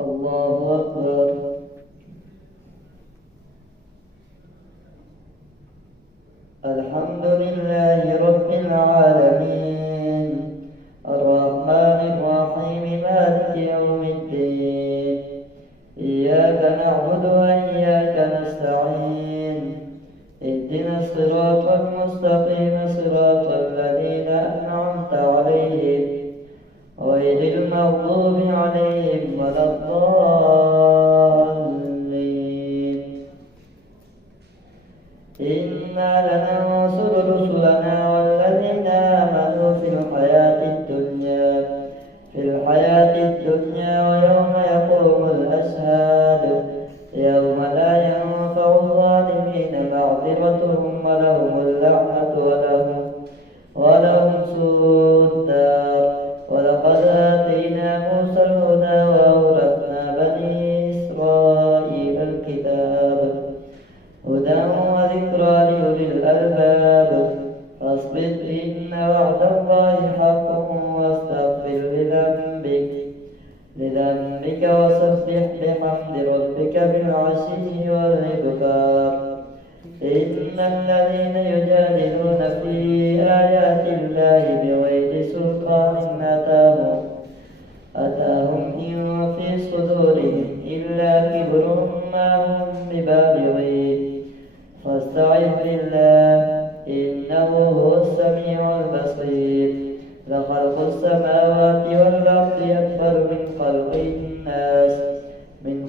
الله أكبر. الحمد لله رب العالمين، الرحمن الرحيم، مالك يوم الدين. إياك نعبد وإياك نستعين، اهدنا الصراط المستقيم، صراط الذين أنعمت عليهم غير المغضوب عليهم ولا الضالين. إنا لننصر رسلنا والذين آمنوا في الحياة الدنيا ويوم يقوم الأشهاد، يوم لا ينفع الظالمين معذرتهم ولهم اللعنة ولهم سوء الدار. ولقد آتينا موسى الهدى وأورثنا بني إسرائيل الكتاب، هدى وذكرى لأولي الألباب. فاصبر إن وعد الله حق واستغفر لذنبك وسبح بحمد ربك بالعشي والإبكار. إن الذين يجادلون في آيات الله بغير سلطان أتاهم إن في صدورهم إلا كبر ما هم ببالغيه، فاستعذ بالله إنه هو السميع البصير. لخلق السماوات والأرض أكبر من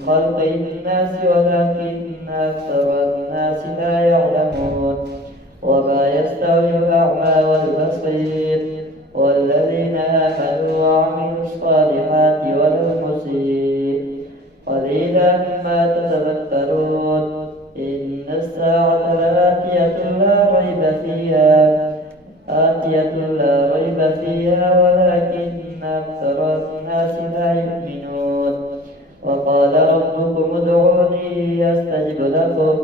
خلق الناس ولكن أكثر الناس لا يعلمون. وما يستوي الأعمى والبصير والذين آمنوا وعملوا الصالحات ولا المسيء، قليلا ما تتذكرون. إن الساعة لآتية لا ريب فيها ولكن أكثر الناس لا يؤمنون. وقال ربكم ادعوني أستجب لكم.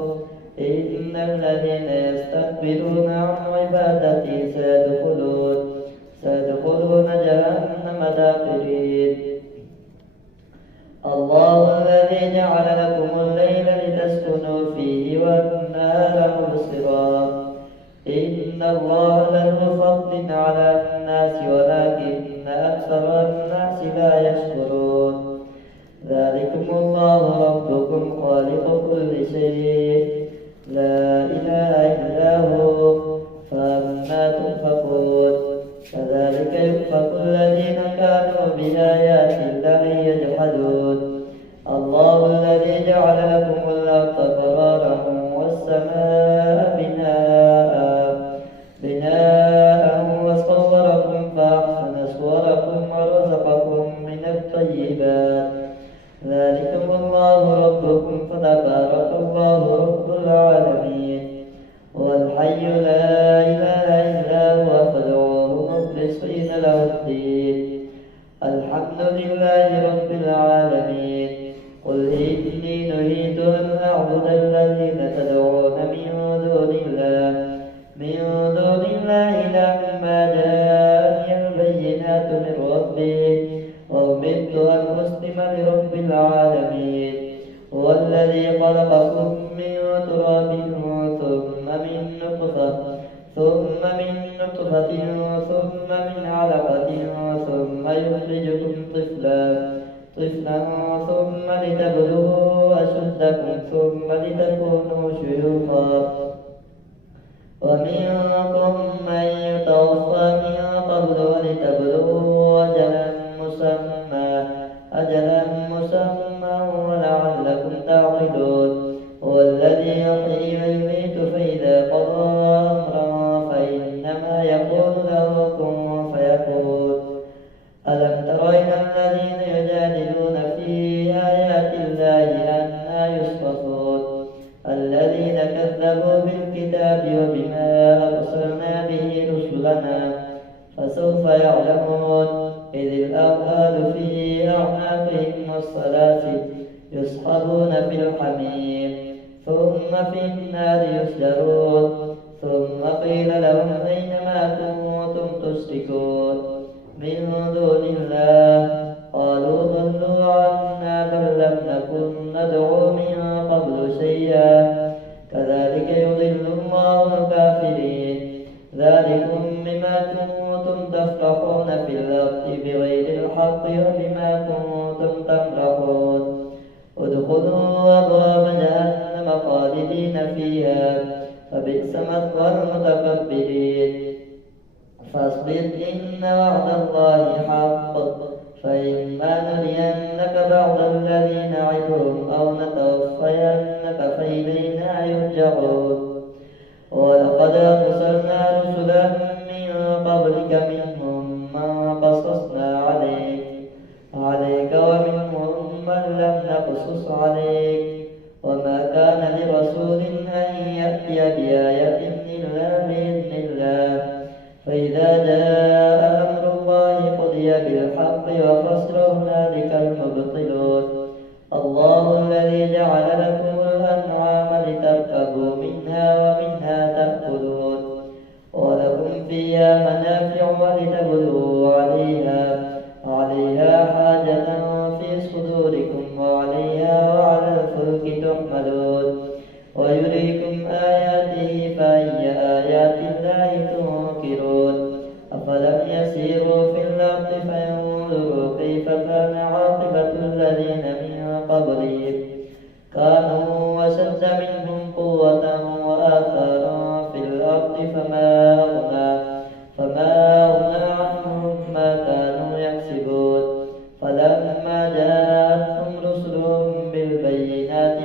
إن الذين يستكبرون عن عبادتي سيدخلون جهنم داخرين. الله الذي جعل لكم الليل لتسكنوا فيه والنهار مبصرا. إن الله لذو فضل على الناس ولكن أكثر الناس لا يشكرون. ذلكم الله ربكم خالق كل شيء، لا إله إلا هو، فأنا تؤفكون. كذلك يؤفك الذين كانوا بآيات الله يجحدون. الله الذي جعل لكم الأرض قرارا والسماء بناء وصوركم فأحسن صوركم ورزقكم من الطيبات. ذلكم الله ربكم فتبارك الله رب العالمين. هو الحي لا إله إلا هو فادعوه مخلصين له الدين. الحمد لله رب العالمين. قل إني نهيت أن أعبد الذين تدعون من دون الله لما جاءني البينات من ربي، وأمرت أن أسلم لرب العالمين. هو الذي خلقكم من تراب ثم من نطفة ثم من علقة ثم يخرجكم طفلا ثم لتبلغوا أشدكم ثم لتكونوا شيوخا. ومنكم من يتوفى من قبل ولتبلغوا أجلا مسمى ولعلكم تعقلون. هو الذي يحيي ويميت فإذا قضى أمرا فإنما يقول له كن فيكون. ألم تر إلى الذين يجادلون في آيات الله أنى يصرفون. الذين كذبوا بالكتاب وبما أرسلنا به رسلنا فسوف يعلمون. إذ الأغلال في أعناقهم والسلاسل يسحبون في الحميم ثم في النار يسجرون. ثم قيل لهم أين ما كنتم تشركون من دون الله قالوا ضلوا عنا بالحق وبما كنتم تمرحون ادخلوا أبواب جهنم خالدين فيها فبئس مثوى المتكبرين فاصبر إن وعد الله حق فإما نرينك بعض الذي نعدهم أو نتوفينك فإلينا يرجعون ولقد أرسلنا رسلا من قبلك منهم من قصصنا عليك ومنهم من لم نقصص عليك وما كان لرسول أن يأتي بآية إلا بإذن الله فإذا جاء أمر الله قضي بالحق وخسر هنالك المبطلون الله الذي جعل لكم الأنعام لتركبوا منها ومنها تأكلون ولكم فيها منافع ولتبلغوا عليها حاجة في صدوركم وعليها وعلى الفلك تحملون ويريكم آياته فأي آيات الله تنكرون أفلم يسيروا في الأرض فينظروا كيف كان عاقبة الذين من قبلهم كانوا أشد منهم قوة وآثارا في الأرض فما أغنى عنهم ما كانوا يكسبون فلما جاءتهم رسلهم بالبينات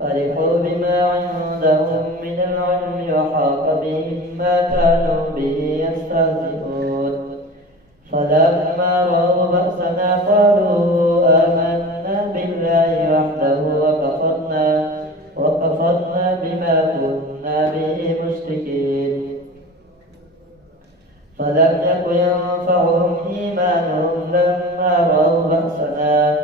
فرحوا بما عندهم من العلم وحاق بهم ما كانوا به يستهزئون فلما رأوا بأسنا قالوا آمنا بالله وحده وكفرنا بما كنا به مشركين فلم يكن ينفعهم إيمانهم لما رأوا بأسنا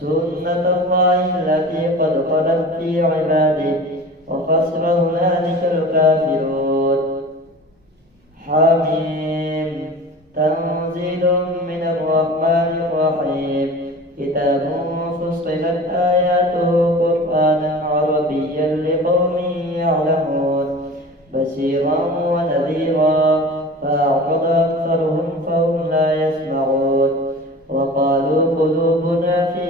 سنة الله التي قد خلت في عباده وخسر هنالك الكافرون حميم تنزيل من الرحمن الرحيم كتاب فصلت آياته قرآنا عربيا لقوم يعلمون بشيرا ونذيرا فأعرض أكثرهم فهم لا يسمعون وقالوا قلوبنا في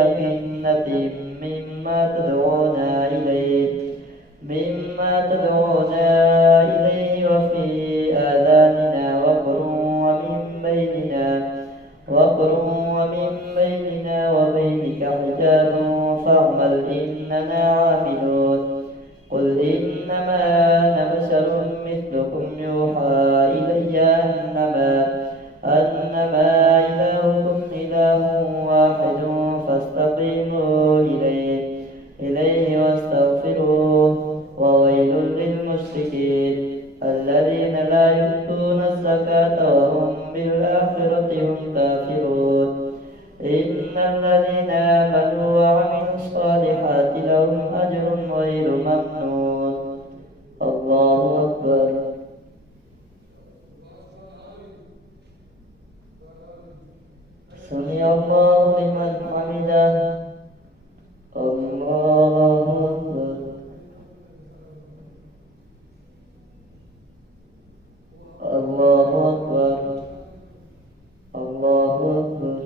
أكنة مما تدعونا إليه وفي آذاننا وقر بيننا وبينك حجاب فاعمل إننا عاملون قل إنما أنا بشر مثلكم يوحى إلي أنما إلهكم إله واحد فاستقيموا إليه واستغفروه وويل للمشركين الذين لا يؤتون الزكاة وهم بالآخرة هم كافرون إن الذين آمنوا وعملوا الصالحات لهم أجر غير ممنون الله أكبر سمع الله لمن حمده الله أكبر الله أكبر الله أكبر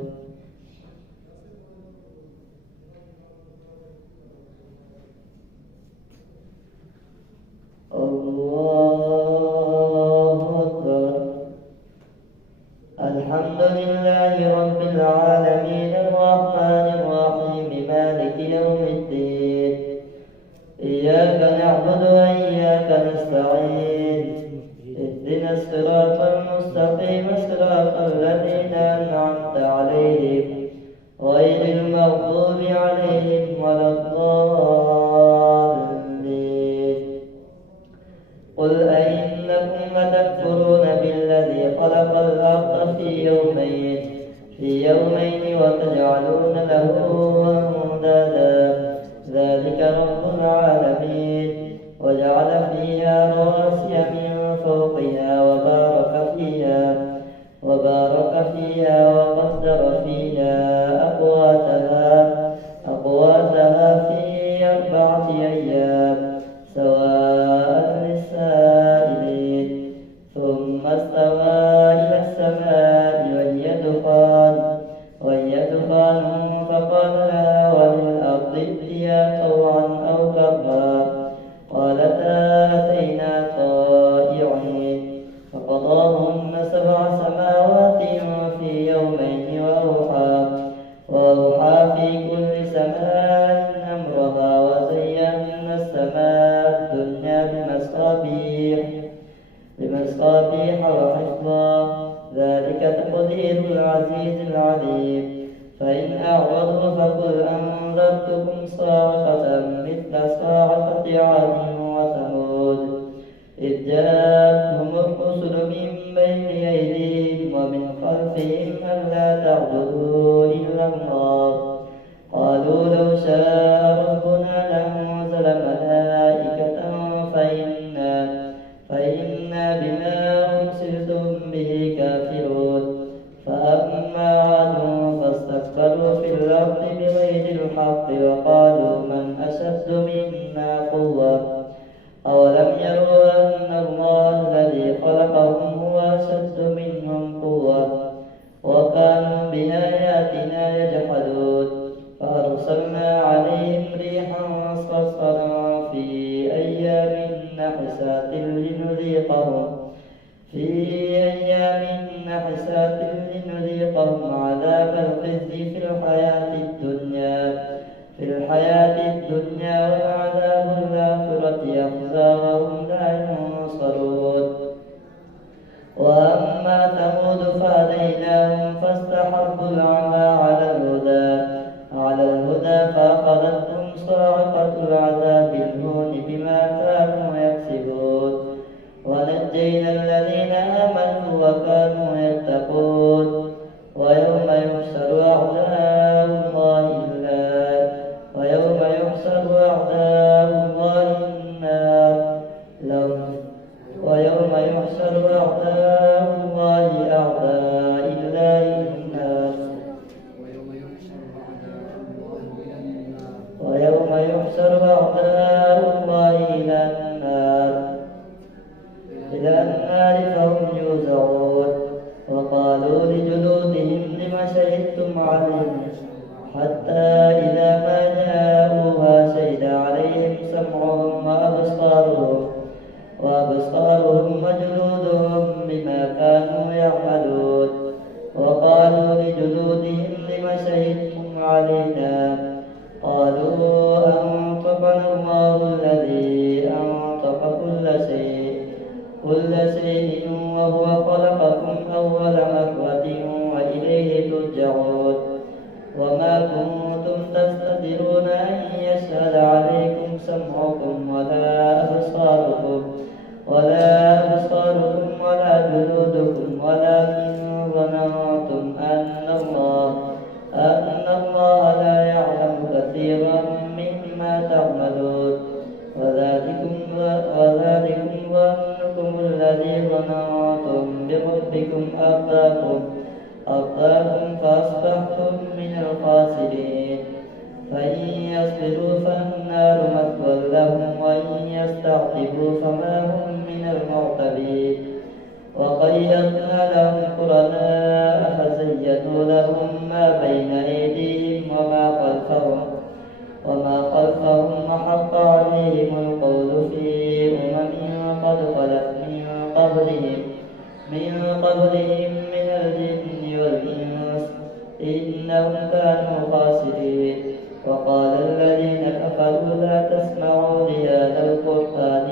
الله أكبر الحمد لله رب العالمين الرحمن الرحيم مالك يوم الدين إياك نعبد وإياك نستعين اهدنا الصراط المستقيم صراط الذين أنعمت عليهم غير المغضوب عليهم ولا الضالين قل أئنكم لتكفرون بالذي خلق الأرض في يومين وتجعلون له أندادا ذلك رب العالمين وجعل فيها رواسي من فوقها وبارك فيها وقدر فيها أقواتها في 4 أيام سواء للسائلين ثم استوى إلى السماء وهي دخان العزيز العليم. فإن أعرضوا فقل أنذرتكم صاعقة مثل صاعقة عاد وثمود إذ جاءتهم الرسل من بين أيديهم ومن خلفهم ألا تعبدوا إلا الله قالوا لو شاء ربنا لأنزل ملائكة فإنا بما أرسلتم به كافرون. فأما عاد فاستكبروا في الأرض بغير الحق وقالوا من أشد منا قوة أولم يروا أن الله الذي خلقهم هو أشد منهم قوة وكانوا بآياتنا يجحدون. فأرسلنا عليهم ريحا صرصرا في أيام نحسات لنذيقهم عذاب الخزي في الحياة الدنيا وعذاب الآخرة أخزى وهم لا ينصرون. وأما ثمود فهديناهم فاستحبوا العمى على الهدى فأخذتهم صاعقة العذاب الهون بما كانوا يكسبون. ونجينا الذين آمنوا وكانوا يتقون. ويوم يحشر أعداء الله إلى النار فهم يوزعون. وقالوا لجلودهم لم شهدتم علينا حتى إذا ما جاءوها شهد عليهم سمعهم وأبصارهم وجلودهم بما كانوا يعملون. وقالوا لجلودهم لم شهدتم علينا قالوا أنطقنا الله الذي أنطق كل شيء وهو خلقكم أول مرة وإليه ترجعون. وما كنتم تستترون أن يشهد عليكم سمعكم ولا أبصاركم ولا جلودكم ولكن ظننتم أن الله لا يعلم كثيرا مما تعملون. وذلكم ظنكم الذي ظننتم بربكم أرداكم فأصبحتم من الخاسرين. فإن يصبروا فالنار مثوى لهم وإن يستعتبوا فما هم من المعتبين. وقيضنا لهم قرناء فزينوا لهم ما بين أيديهم وما خلفهم وحق عليهم القول في قد خلت من قبلهم من الجن والإنس إنهم كانوا خاسرين. وقال الذين كفروا لا تسمعوا لهذا القرآن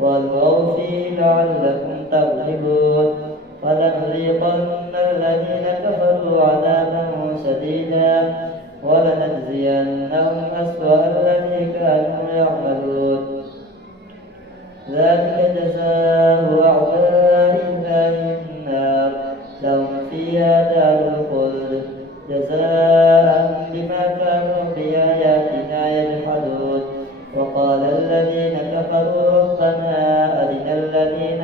والغوا فيه لعلكم تغلبون. فلنذيقن الذين كفروا عذابا شديدا ولنجزينهم أسوأ الذي كانوا يعملون. ذلك جزاء أعداء الله النار لهم فيها دار الخلد جزاء بما كانوا بآياتنا يجحدون. وقال الذين كفروا ربنا أرنا الذين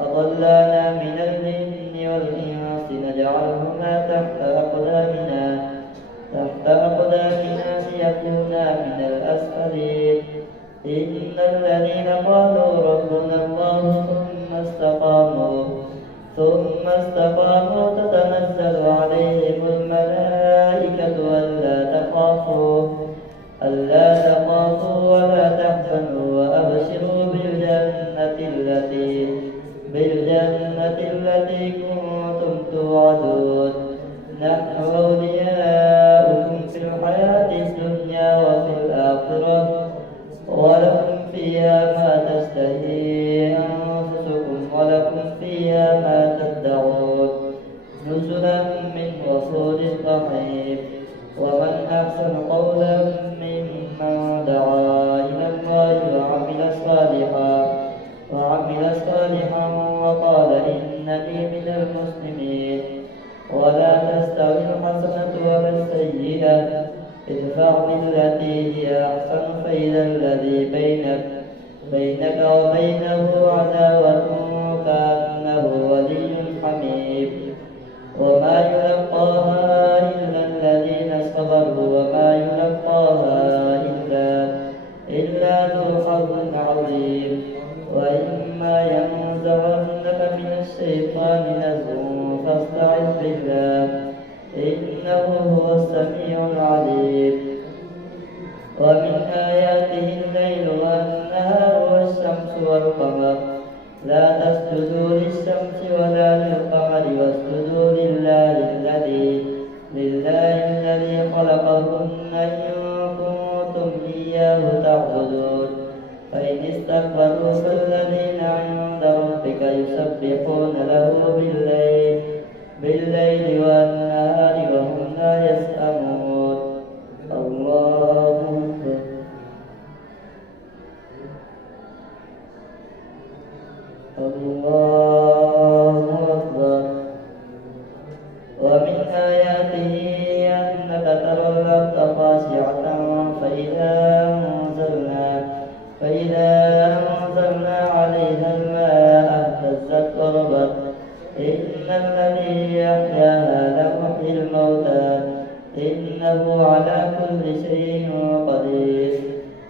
أضلانا من الجن والإنس نجعلهما تحت أقدامنا ليكونا من الأسفلين. إن الذين قالوا ربنا الله ثم استقاموا تتنزل عليهم الملائكة ألا تخافوا ولا تحزنوا وأبشروا بالجنة التي كنتم توعدون. نحن أولياؤكم في الحياة الدنيا وفي الآخرة ولكم فيها ما تشتهي أنفسكم ولكم فيها ما تدعون. ومن آياته الليل والنهار والشمس والقمر لا تسجدوا للشمس ولا للقمر واسجدوا لله الذي خلقهن إن كنتم إياه تعبدون فإن استكبروا فالذين عند ربك يسبحون له بالليل والنهار وهم لا يسأمون الله أكبر الله أكبر ومن آياته أنك ترى الأرض خاشعة فإذا أنزلنا عليها الماء اهتزت وربت إن الذي أحياها لمحيي الموتى إنه على كل شيء قدير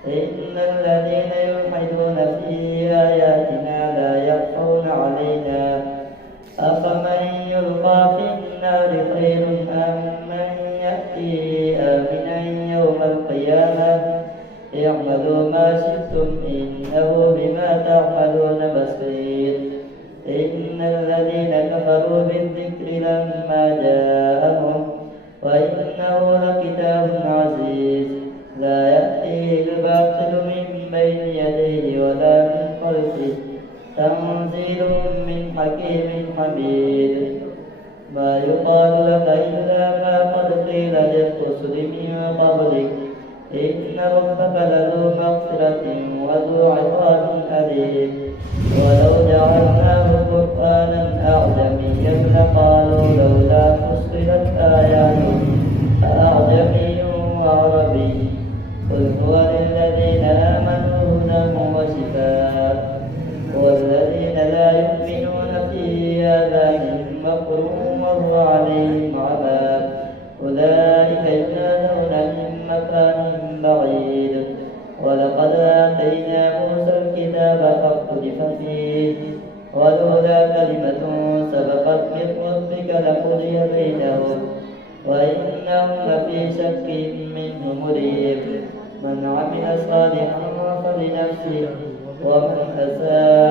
إن الذين يلحدون في آياتنا لا يخفون علينا أفمن يلقى في النار خير أم من يأتي آمنا يوم القيامة اعملوا ما شئتم إنه بما تعملون بصير إن الذين كفروا بالذكر لما جاءهم وإنه لكتاب عزيز لا يأتيه الباطل من بين يديه ولا من خلفه تنزيل من حكيم حميد ما يقال لك إلا ما قد قيل للرسل من قبلك إن ربك لذو مغفرة وذو عقاب أليم ولو جعلناه قرآنا أعجميا لقالوا لولا فصلت آياته أعجمي وعربي قل هو للذين آمنوا هدى وشفاء والذين لا يؤمنون في آذانهم وقر وهو عليهم عذاب أولئك ينادون من مكان بعيد ولقد آتينا موسى الكتاب فاختلف فيه ولولا كلمة سبقت من ربك لقضي بينهم وإنهم لفي شك منه مريب من عمل صالحا فلنفسه ومن أساء